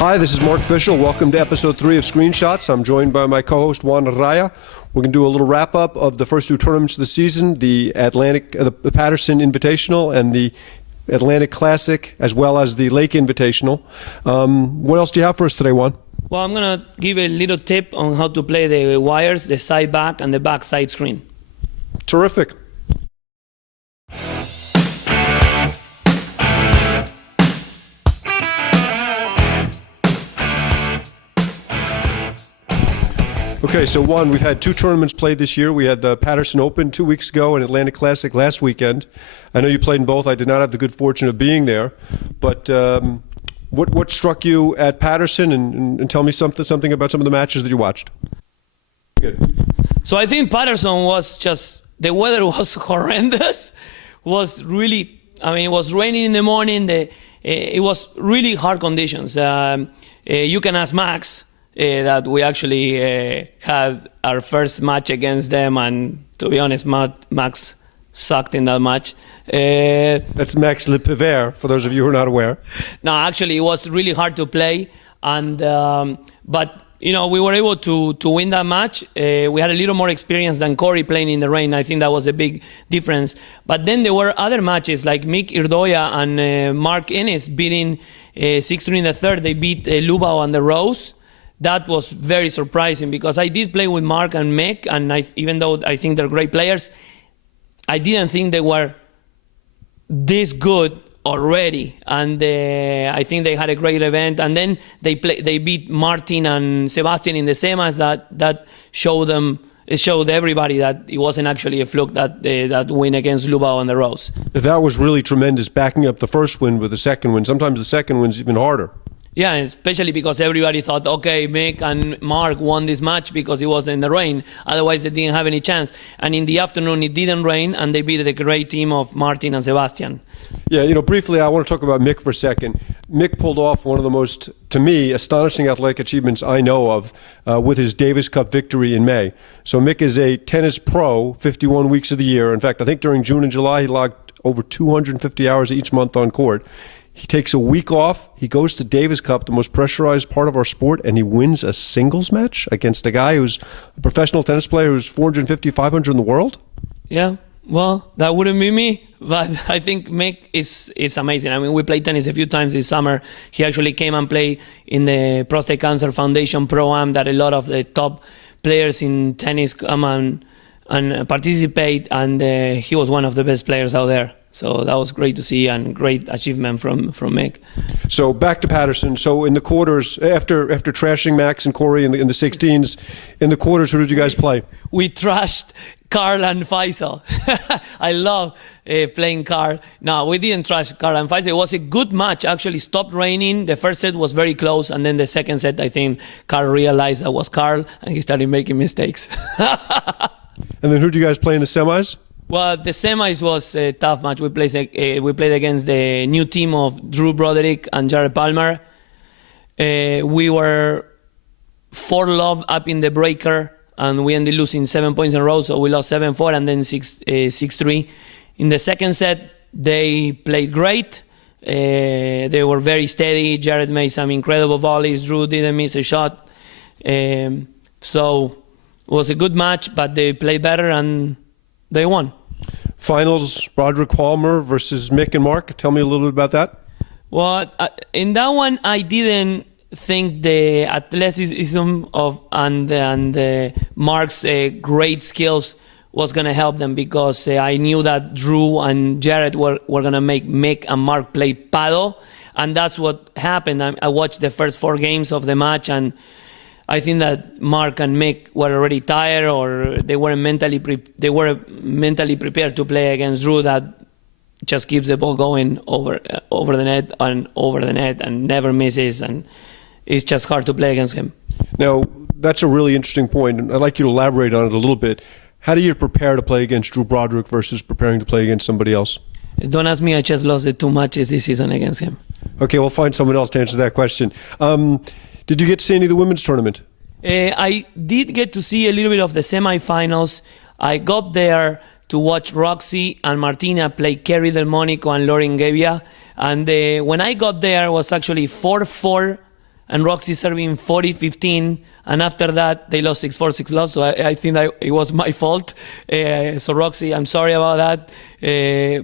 Hi, this is Mark Fischel. Welcome to episode 3 of Screenshots. I'm joined by my co-host Juan Raya. We're going to do a little wrap-up of the first two tournaments of the season, the Patterson Invitational and the Atlantic Classic, as well as the Lake Invitational. What else do you have for us today, Juan? Well, I'm going to give a little tip on how to play the wires, the side back, and the back side screen. Terrific. Okay, so Juan, we've had two tournaments played this year. We had the Patterson Open 2 weeks ago and Atlantic Classic last weekend. I know you played in both. I did not have the good fortune of being there. But what struck you at Patterson, and tell me something about some of the matches that you watched? Good. So I think Patterson was just, the weather was horrendous. Was really, it was raining in the morning. It was really hard conditions. You can ask Max. That we actually had our first match against them, and to be honest, Max sucked in that match. That's Max Le Pivert, for those of you who are not aware. No, actually, it was really hard to play, and but we were able to win that match. We had a little more experience than Corey playing in the rain. I think that was a big difference. But then there were other matches like Mick Irdoya and Mark Ennis beating 6-3 in the third. They beat Lubao on the Rose. That was very surprising because I did play with Mark and Mick, and even though I think they're great players, I didn't think they were this good already. And I think they had a great event. And then they beat Martin and Sebastian in the semis. That showed everybody that it wasn't actually a fluke that win against Lubao on the Rose. That was really tremendous, backing up the first win with the second win. Sometimes the second win's even harder. Yeah, especially because everybody thought, okay, Mick and Mark won this match because it was in the rain. Otherwise, they didn't have any chance. And in the afternoon, it didn't rain, and they beat the great team of Martin and Sebastian. Yeah, briefly, I want to talk about Mick for a second. Mick pulled off one of the most, to me, astonishing athletic achievements I know of with his Davis Cup victory in May. So Mick is a tennis pro 51 weeks of the year. In fact, I think during June and July, he logged over 250 hours each month on court. He takes a week off. He goes to Davis Cup, the most pressurized part of our sport, and he wins a singles match against a guy who's a professional tennis player who's 450, 500 in the world? Yeah, well, that wouldn't be me, but I think Mick is amazing. We played tennis a few times this summer. He actually came and played in the Prostate Cancer Foundation Pro-Am that a lot of the top players in tennis come and participate, and he was one of the best players out there. So that was great to see and great achievement from Mick. So back to Patterson. So in the quarters, after trashing Max and Corey in the 16s, in the quarters, who did you guys play? We trashed Carl and Faisal. I love playing Carl. No, we didn't trash Carl and Faisal. It was a good match. Actually stopped raining. The first set was very close, and then the second set, I think Carl realized that was Carl, and he started making mistakes. And then who did you guys play in the semis? Well, the semis was a tough match. We played against the new team of Drew Broderick and Jared Palmer. We were 4-love up in the breaker, and we ended losing 7 points in a row. So we lost 7-4 and then 6-3. In the second set, they played great. They were very steady. Jared made some incredible volleys. Drew didn't miss a shot. So it was a good match, but they played better and they won. Finals, Broderick Palmer versus Mick and Mark. Tell me a little bit about that. Well, in that one, I didn't think the athleticism of and Mark's great skills was going to help them, because I knew that Drew and Jared were going to make Mick and Mark play paddle, and that's what happened. I watched the first 4 games of the match, and I think that Mark and Mick were already tired, or they were mentally prepared to play against Drew, that just keeps the ball going over the net and never misses, and it's just hard to play against him. Now, that's a really interesting point, and I'd like you to elaborate on it a little bit. How do you prepare to play against Drew Broderick versus preparing to play against somebody else? Don't ask me. I just lost the 2 matches this season against him. Okay, we'll find someone else to answer that question. Did you get to see any of the women's tournament? I did get to see a little bit of the semifinals. I got there to watch Roxy and Martina play Kerry Delmonico and Lauren Gavia. And when I got there, it was actually 4-4 and Roxy serving 40-15, and after that they lost 6-4, 6-love. So I think that it was my fault. So Roxy, I'm sorry about that,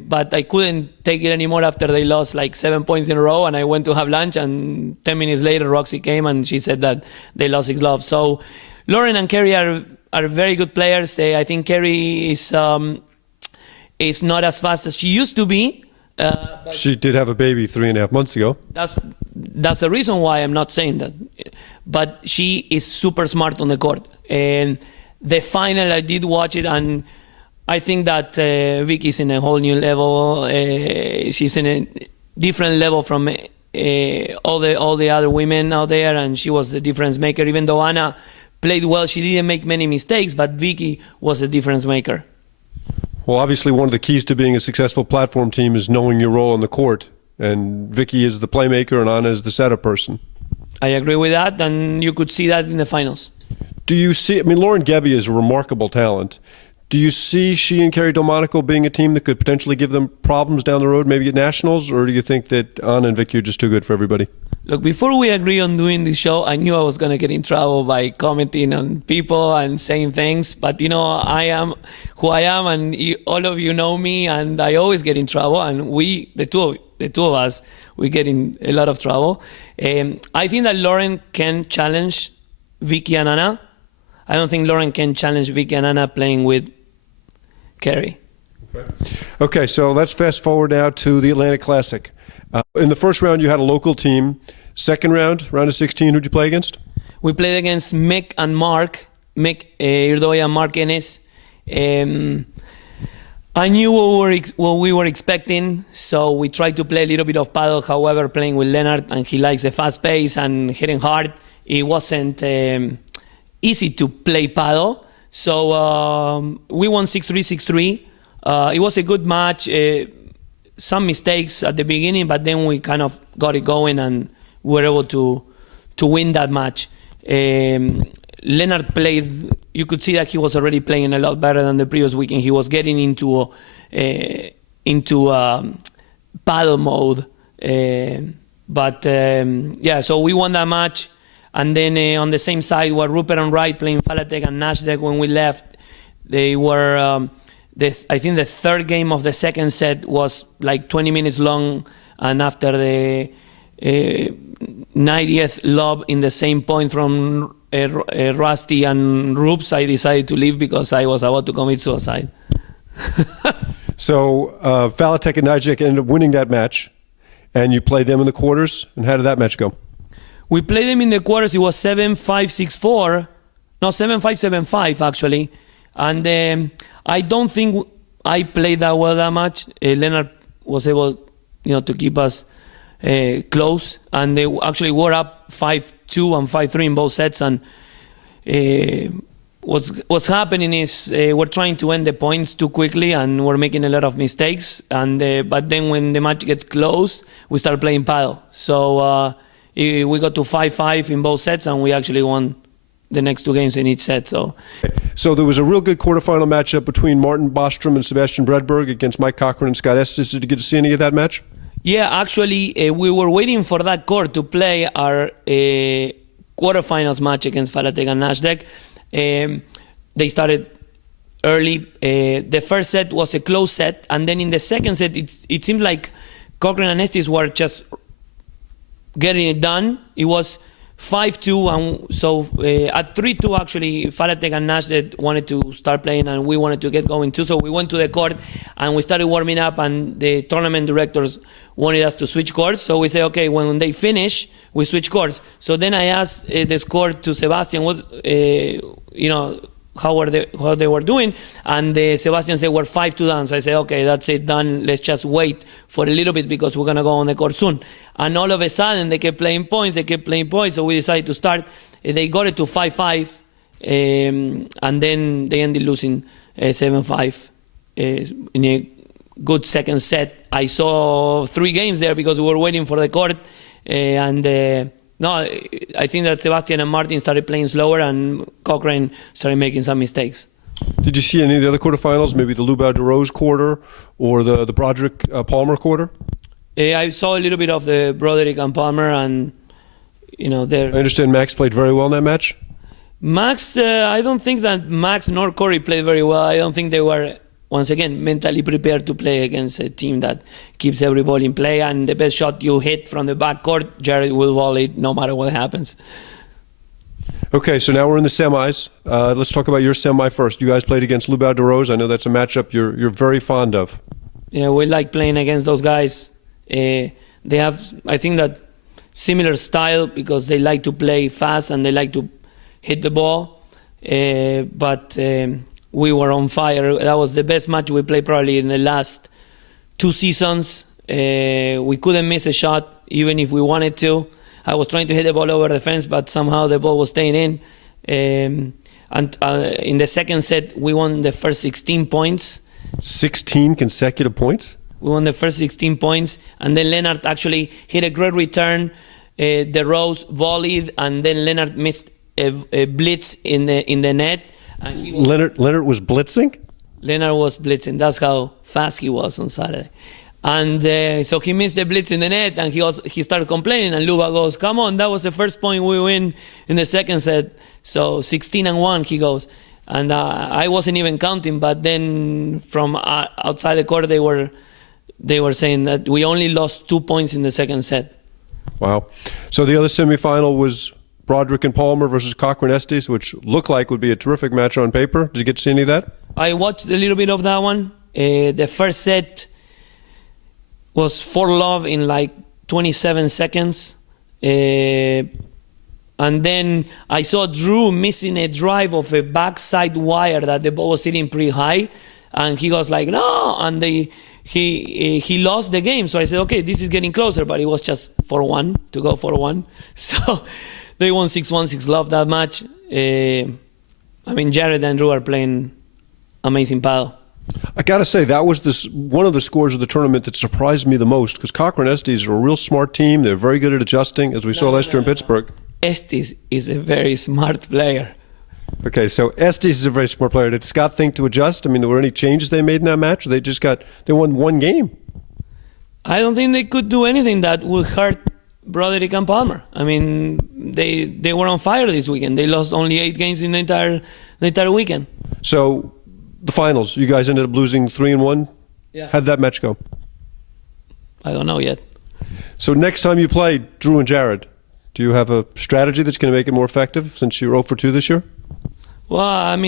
but I couldn't take it anymore after they lost like 7 points in a row, and I went to have lunch, and 10 minutes later Roxy came and she said that they lost 6-love. So Lauren and Kerry are very good players. I think Kerry is not as fast as she used to be. She did have a baby 3.5 months ago. That's the reason why I'm not saying that. But she is super smart on the court. And the final, I did watch it, and I think that Vicky's in a whole new level. She's in a different level from all the other women out there, and she was the difference maker. Even though Anna played well, she didn't make many mistakes, but Vicky was the difference maker. Well, obviously, one of the keys to being a successful platform team is knowing your role on the court. And Vicky is the playmaker and Anna is the setup person. I agree with that, and you could see that in the finals. Do you see, I mean, Lauren Gebbia is a remarkable talent. Do you see she and Kerry Delmonico being a team that could potentially give them problems down the road, maybe at Nationals? Or do you think that Anna and Vicky are just too good for everybody? Look, before we agree on doing this show, I knew I was going to get in trouble by commenting on people and saying things. But, you know, I am who I am, and all of you know me, and I always get in trouble. And we, the two of us, we get in a lot of trouble. I think that Lauren can challenge Vicky and Anna. I don't think Lauren can challenge Vicky and Anna playing with Kerry. Okay, so let's fast forward now to the Atlantic Classic. In the first round, you had a local team. Second round, round of 16, who'd you play against? We played against Mick and Mark. Mick Irdoya and Mark Ennis. I knew what we were expecting, so we tried to play a little bit of paddle. However, playing with Leonard, and he likes the fast pace and hitting hard, it wasn't easy to play paddle. So we won 6-3, 6-3. It was a good match. Some mistakes at the beginning, but then we kind of got it going and were able to win that match. Leonard played, you could see that he was already playing a lot better than the previous weekend. He was getting into paddle mode. So we won that match. And then on the same side were Rupert and Wright playing Falatec and Nashdaq. When we left, they were, I think the third game of the second set was like 20 minutes long. And after the 90th lob in the same point from Rusty and Roops, I decided to leave because I was about to commit suicide. So Falatec and Nashdaq ended up winning that match. And you played them in the quarters. And how did that match go? We played them in the quarters. It was 7-5, 6-4. No, 7-5, 7-5, actually. And I don't think I played that well that much. Leonard was able, to keep us close. And they actually were up 5-2 and 5-3 in both sets. And what's happening is we're trying to end the points too quickly, and we're making a lot of mistakes. And but then when the match gets close, we start playing paddle. So we got to 5-5 in both sets, and we actually won the next two games in each set. So there was a real good quarterfinal matchup between Martin Bostrom and Sebastian Bredberg against Mike Cochran and Scott Estes. Did you get to see any of that match? Yeah, actually, we were waiting for that court to play our quarterfinals match against Falatec and Nashdaq. They started early. The first set was a close set, and then in the second set, it seemed like Cochran and Estes were just getting it done. It was 5-2, and so at 3-2, actually, Falatec and Nashdaq wanted to start playing, and we wanted to get going too. So we went to the court, and we started warming up, and the tournament directors wanted us to switch courts. So we said, okay, when they finish, we switch courts. So then I asked the score to Sebastian, how they were doing, and Sebastian said we're 5-2 down. So I said, okay, that's it, done. Let's just wait for a little bit because we're gonna go on the court soon. And all of a sudden they kept playing points. So we decided to start. They got it to 5-5, and then they ended losing 7-5 in a good second set. I saw 3 games there because we were waiting for the court, No, I think that Sebastian and Martin started playing slower, and Cochrane started making some mistakes. Did you see any of the other quarterfinals, maybe the Lubau DeRose quarter or the Broderick Palmer quarter? I saw a little bit of the Broderick and Palmer, and they're. I understand Max played very well in that match. Max, I don't think that Max nor Corey played very well. I don't think they were, once again, mentally prepared to play against a team that keeps every ball in play, and the best shot you hit from the backcourt, Jared will volley it no matter what happens. Okay, so now we're in the semis. Let's talk about your semi first. You guys played against Lubao de Rose. I know that's a matchup you're very fond of. Yeah, we like playing against those guys. They have, I think, that similar style because they like to play fast and they like to hit the ball. But we were on fire. That was the best match we played probably in the last 2 seasons. We couldn't miss a shot even if we wanted to. I was trying to hit the ball over the fence, but somehow the ball was staying in. And in the second set, we won the first 16 points. 16 consecutive points? We won the first 16 points. And then Leonard actually hit a great return. The Rose volleyed, and then Leonard missed a blitz in the net. And Leonard was blitzing? Leonard was blitzing. That's how fast he was on Saturday. And so he missed the blitz in the net, and he started complaining, and Luba goes, come on, that was the first point we win in the second set. So 16-1, he goes. And I wasn't even counting, but then from outside the court, they were saying that we only lost 2 points in the second set. Wow. So the other semifinal was Broderick and Palmer versus Cochran Estes, which looked like would be a terrific match on paper. Did you get to see any of that? I watched a little bit of that one. The first set was 4-love in like 27 seconds. And then I saw Drew missing a drive of a backside wire that the ball was hitting pretty high. And he was like, no. And he lost the game. So I said, okay, this is getting closer. But it was just 4-1 to go 4-1. So they won 6-1, 6-love that match. Jared and Drew are playing amazing paddle. I got to say, that was one of the scores of the tournament that surprised me the most, because Cochran Estes are a real smart team. They're very good at adjusting, as we saw last year in Pittsburgh. Estes is a very smart player. Okay, so Estes is a very smart player. Did Scott think to adjust? I mean, there were any changes they made in that match? Or they won one game? I don't think they could do anything that would hurt Broderick and Palmer. I mean, they were on fire this weekend. They lost only 8 games in the entire weekend. So the finals, you guys ended up losing 3-1. Yeah. How'd that match go? I don't know yet. So next time you play Drew and Jared, do you have a strategy that's going to make it more effective since you're 0-2 this year? Well,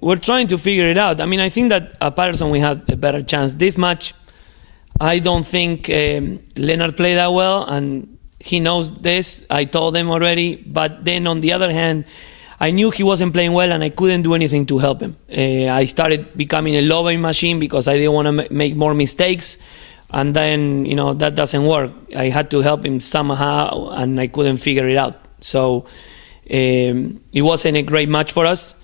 we're trying to figure it out. I think that at Patterson we had a better chance. This match, I don't think Leonard played that well, and he knows this. I told him already. But then on the other hand, I knew he wasn't playing well, and I couldn't do anything to help him. I started becoming a lobbying machine because I didn't want to make more mistakes. And then, that doesn't work. I had to help him somehow, and I couldn't figure it out. So it wasn't a great match for us.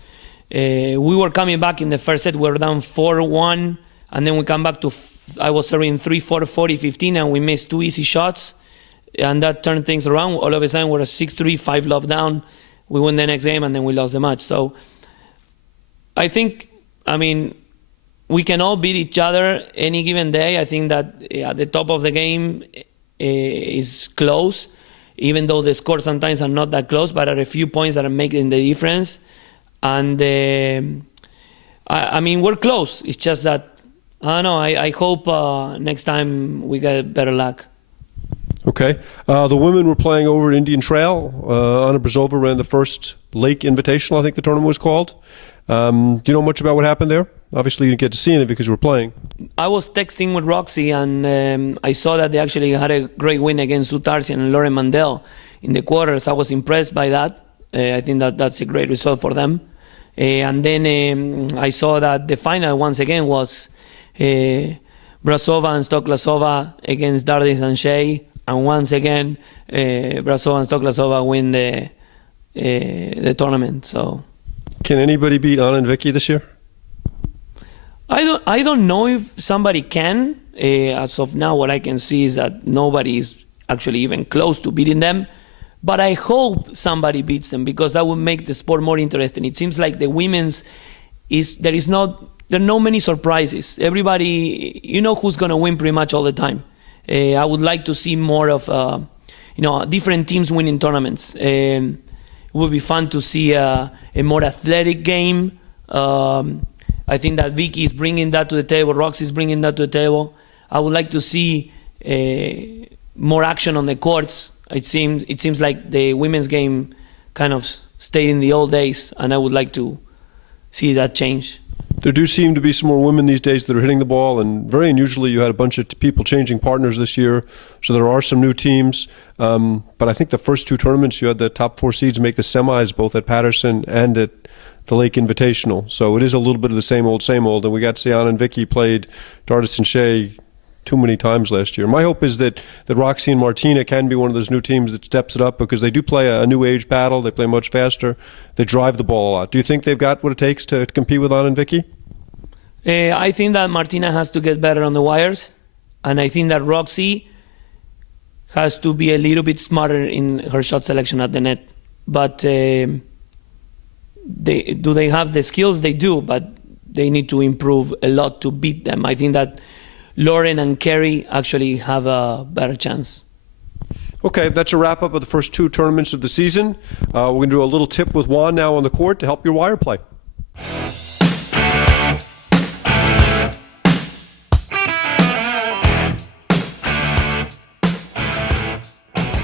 We were coming back in the first set. We were down 4-1, and then we come back to, I was serving 3-4, 40-15, and we missed 2 easy shots. And that turned things around. All of a sudden, we're 6-3, 5-love down. We won the next game, and then we lost the match. So I think, we can all beat each other any given day. I think that at the top of the game is close, even though the scores sometimes are not that close, but are a few points that are making the difference. And we're close. It's just that, I don't know, I hope next time we get better luck. Okay. The women were playing over at Indian Trail. Anna Brzova ran the first Lake Invitational, I think the tournament was called. Do you know much about what happened there? Obviously, you didn't get to see it because you were playing. I was texting with Roxy, and I saw that they actually had a great win against Sue Tarsian and Lauren Mandel in the quarters. I was impressed by that. I think that's a great result for them. And then I saw that the final, once again, was Brasova and Stoklasova against Dardis and Shea. And once again, Brasova and Stoklasova win the tournament. So, can anybody beat Anna and Vicky this year? I don't know if somebody can. As of now, what I can see is that nobody is actually even close to beating them. But I hope somebody beats them, because that would make the sport more interesting. It seems like the women's there are no many surprises. Everybody, who's going to win pretty much all the time. I would like to see more of different teams winning tournaments. It would be fun to see a more athletic game. I think that Vicky is bringing that to the table. Roxy is bringing that to the table. I would like to see more action on the courts. It seems like the women's game kind of stayed in the old days, and I would like to see that change. There do seem to be some more women these days that are hitting the ball, and very unusually you had a bunch of people changing partners this year, so there are some new teams. But I think the first two tournaments you had the top 4 seeds make the semis, both at Patterson and at the Lake Invitational. So it is a little bit of the same old, and we got Sienna and Vicky played Dardis and Shea too many times last year. My hope is that Roxy and Martina can be one of those new teams that steps it up, because they do play a new age paddle. They play much faster. They drive the ball a lot. Do you think they've got what it takes to compete with Anna and Vicky? I think that Martina has to get better on the wires, and I think that Roxy has to be a little bit smarter in her shot selection at the net. But do they have the skills? They do, but they need to improve a lot to beat them. I think that Lauren and Kerry actually have a better chance. Okay, that's a wrap-up of the first 2 tournaments of the season. We're going to do a little tip with Juan now on the court to help your wire play.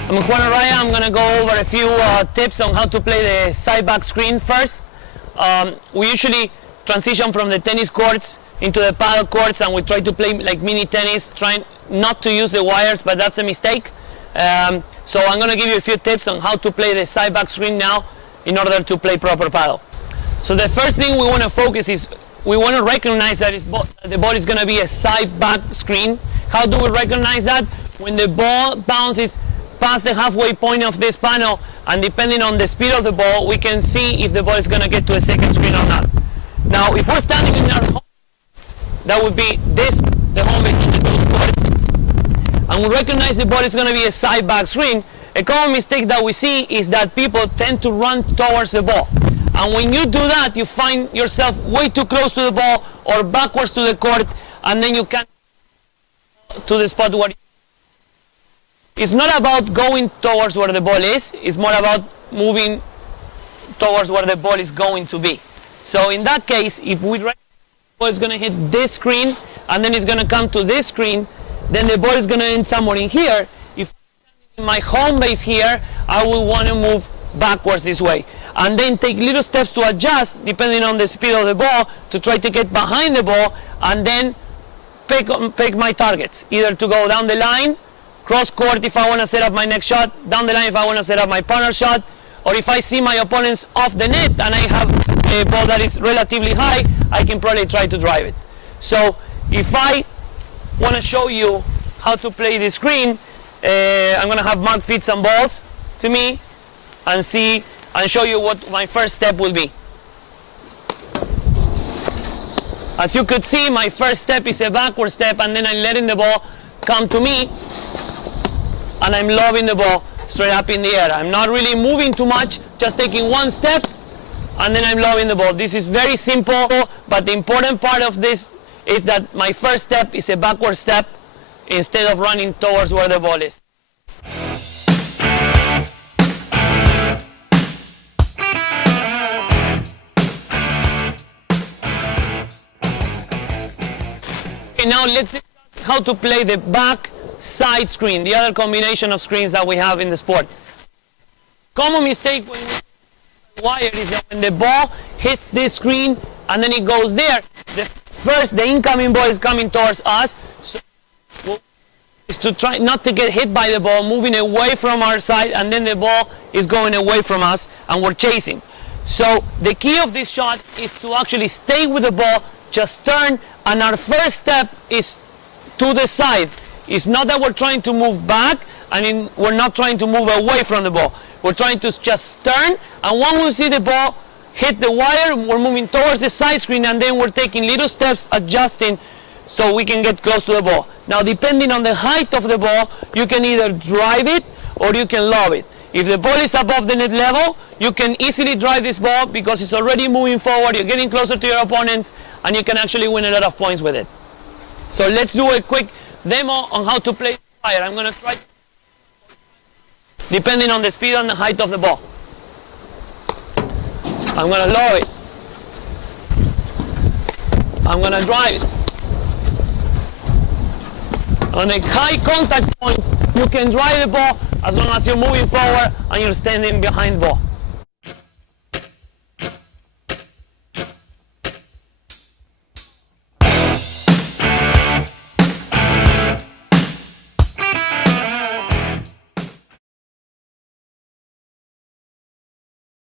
I'm Juan Araya. I'm going to go over a few tips on how to play the side back screen first. We usually transition from the tennis courts into the paddle courts, and we try to play like mini tennis, trying not to use the wires, but that's a mistake. So I'm going to give you a few tips on how to play the side back screen now in order to play proper paddle. So the first thing we want to focus is we want to recognize that the ball is going to be a side back screen. How do we recognize that? When the ball bounces past the halfway point of this panel, and depending on the speed of the ball, we can see if the ball is going to get to a second screen or not. Now, if we're standing in our home, that would be this, the home base on the two court, and we recognize the ball is going to be a side back screen. A common mistake that we see is that people tend to run towards the ball, and when you do that, you find yourself way too close to the ball or backwards to the court, and then you can't to the spot where it's not about going towards where the ball is, it's more about moving towards where the ball is going to be. So in that case, if we recognize the ball is going to hit this screen and then it's going to come to this screen, then the ball is going to end somewhere in here. If I'm in my home base here, I will want to move backwards this way, and then take little steps to adjust depending on the speed of the ball to try to get behind the ball, and then pick my targets, either to go down the line, cross court if I want to set up my next shot, down the line if I want to set up my partner shot, or if I see my opponents off the net and I have a ball that is relatively high, I can probably try to drive it. So if I want to show you how to play this screen, I'm going to have Mark feed some balls to me and show you what my first step will be. As you could see, my first step is a backward step, and then I'm letting the ball come to me, and I'm lobbing the ball straight up in the air. I'm not really moving too much, just taking one step, and then I'm lobbing the ball. This is very simple, but the important part of this is that my first step is a backward step instead of running towards where the ball is. Okay, now let's see how to play the back side screen, the other combination of screens that we have in the sport. Common mistake when we wire is that when the ball hits this screen and then it goes there, the incoming ball is coming towards us, so is to try not to get hit by the ball, moving away from our side, and then the ball is going away from us and we're chasing. So the key of this shot is to actually stay with the ball, just turn, and our first step is to the side. It's not that we're trying to move back, we're not trying to move away from the ball. We're trying to just turn, and when we see the ball hit the wire, we're moving towards the side screen, and then we're taking little steps, adjusting so we can get close to the ball. Now, depending on the height of the ball, you can either drive it or you can lob it. If the ball is above the net level, you can easily drive this ball because it's already moving forward, you're getting closer to your opponents, and you can actually win a lot of points with it. So let's do a quick demo on how to play fire. I'm going to try. depending on the speed and the height of the ball. I'm going to lower it. I'm going to drive it. On a high contact point, you can drive the ball as long as you're moving forward and you're standing behind the ball.